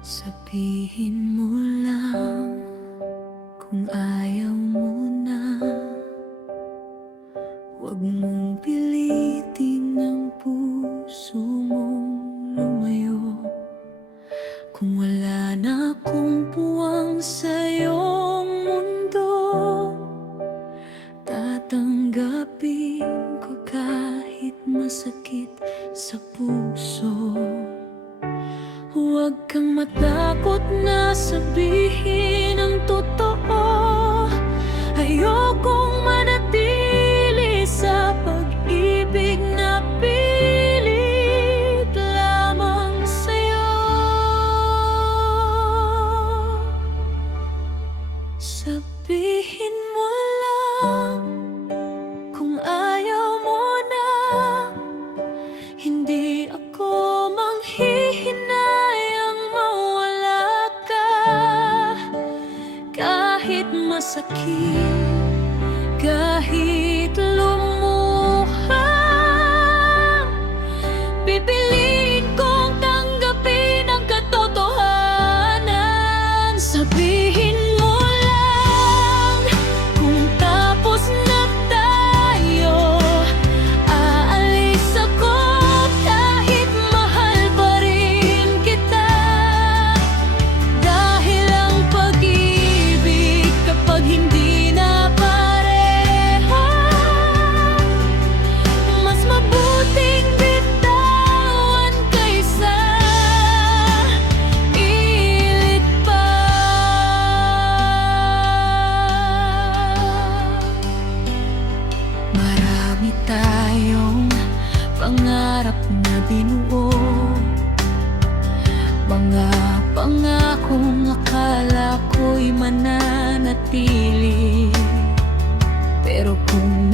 Sabihin mo lang kung ayaw mo na. Huwag mong pilitin ang puso mong lumayo. Kung wala na akong puwang sa iyong mundo, tatanggapin ko kahit masakit sa puso. Huwag kang matakot na sabihin ang totoo. Ayokong manatili sa pag-ibig na pilit lamang sa'yo. Sabihin mo lang kung ayaw mo na. Hindi ako manghihinayang mawala ka. Kahit masakit, kahit lumuha, pipiliin kong tanggapin ang katotohanan. Sabihin mo lang kung tapos na tayo, aalis ako kahit mahal pa rin kita. Dahil ang pag-ibig kapag hindi na pareho, mas mabuting bitawan kaysa ilit pa. Marami tayong pangarap na binuo, mga pangakong akala ko'y mananatili. Pero kung